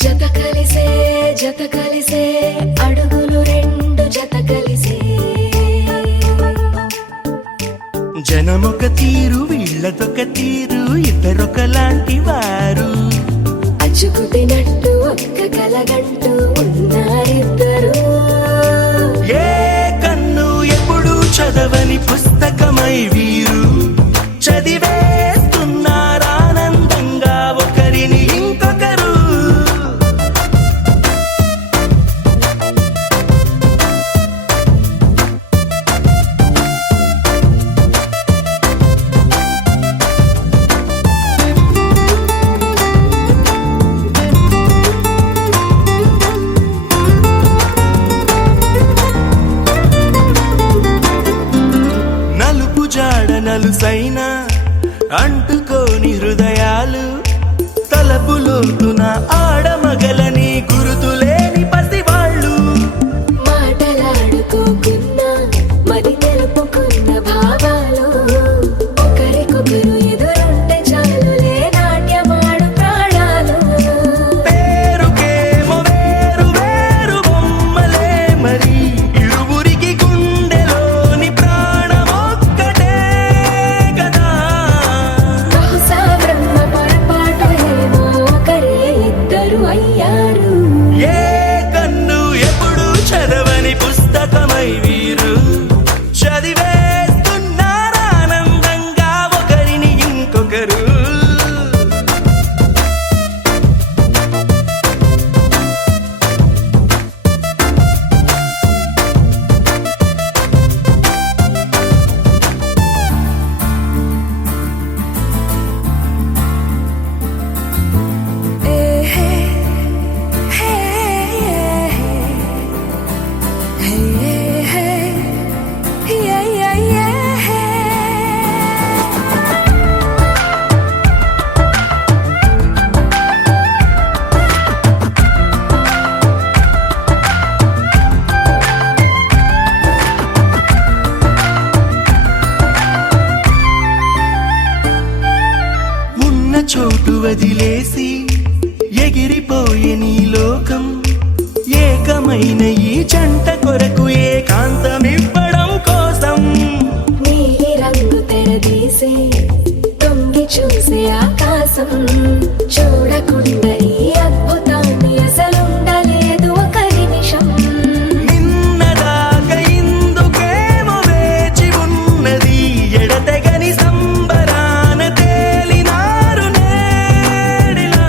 జత కలిసే అడుగులు రెండు జత కలిసే జనమొక తీరు వీళ్ళదొక తీరు ఇద్దరొకలాంటి వారు అచ్చుకుతినట్టు ఒక్క కలగంటూ ఉన్నారిద్దరు ఏ కన్ను ఎప్పుడు చదవని పుస్తకమై వీరు చదివేస్తున్నారానందంగా ఒకరిని ఇంకొకరు. నలుపు జాడ నలుసైన అంటుకోని హృదయాలు తలపులోతున ఆడమగలని గురుతులేని పసివాళ్ళు మాటలాడుకోకున్న మరి తెలుపుకున్న భావాలు ఒకరికొకరు ఎదురుంటే చాలులే నాట్యమాడు ప్రాణాలు పేరుకేమో వేరు వేరు బొమ్మలే మరి ఇరువురికి గుండెలోని ప్రాణమొక్కటే కదా. బహుశా బ్రహ్మ పొరపాటు ఏమో ఒకరే ఇద్దరు అయ్యారు. ఏ కన్ను ఎప్పుడు చదవని పుస్తకమై వీరు చదివేస్తున్నారానందంగా ఒకరిని ఇంకొకరు. ఉన్న చోటు వదిలేసి ఎగిరిపోయే నీ లోకం ఏకమైన ఈ జంట కొరకు ఏకాంతమివ్వడం కోసం నీలి రంగు తెరదీసే తొంగి చూసే ఆకాశం చూడకుండా ఈ అద్భుతాన్ని అసలుండలేదు ఒక నిమిషం. నిన్నదాకా ఇందుకేమో వేచి ఉన్నది ఎడతెగని సంబరాన తేలినారు నేడిలా.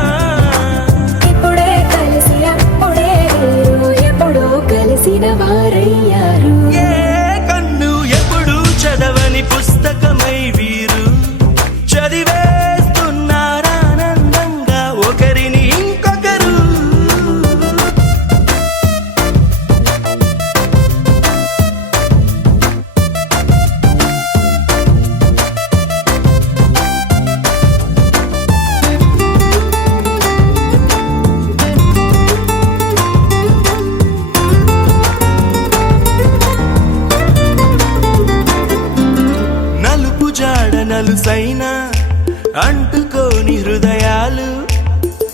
ఇప్పుడే కలిసి అప్పుడే వేరు ఎప్పుడో కలిసిన వారయ్యారు. ఏ కన్ను ఎప్పుడు చదవని పుస్తకమై వీరు చదివేస్తున్నారానందంగా ఒకరిని ఇంకొకరు. నలుపు జాడ నలుసైన అంటుకోని హృదయాలు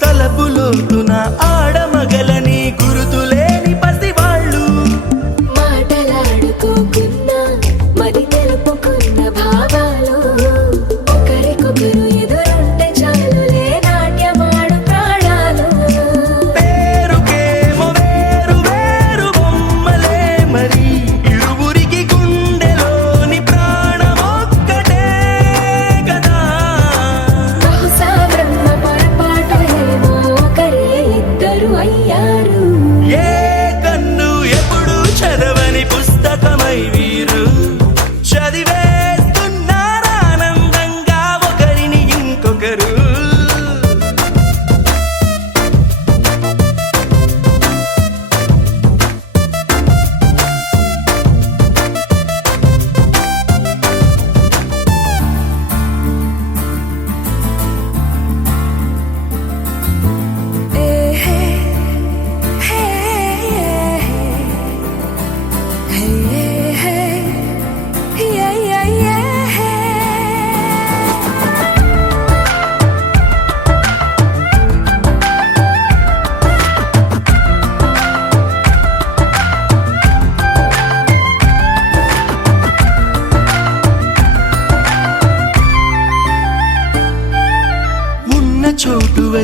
తలపులోతున ఆడమగలని గురుతులేని పసివాళ్ళు మాటలాడుకోకున్న మరి తెలుపుకున్న భావాలు ఒకరికొకరు ఎదురుంటే చాలులే నాట్యమాడు ప్రాణాలు పేరుకేమో వేరు వేరు బొమ్మలే మరి ఇరువురికి గుండెలోని ప్రాణమొక్కటే కదా. బహుశా బ్రహ్మ పొరపాటు ఏమో ఒకరే ఇద్దరు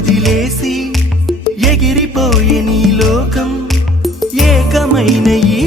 వదిలేసి ఎగిరిపోయే నీ లోకం ఏకమైన ఈ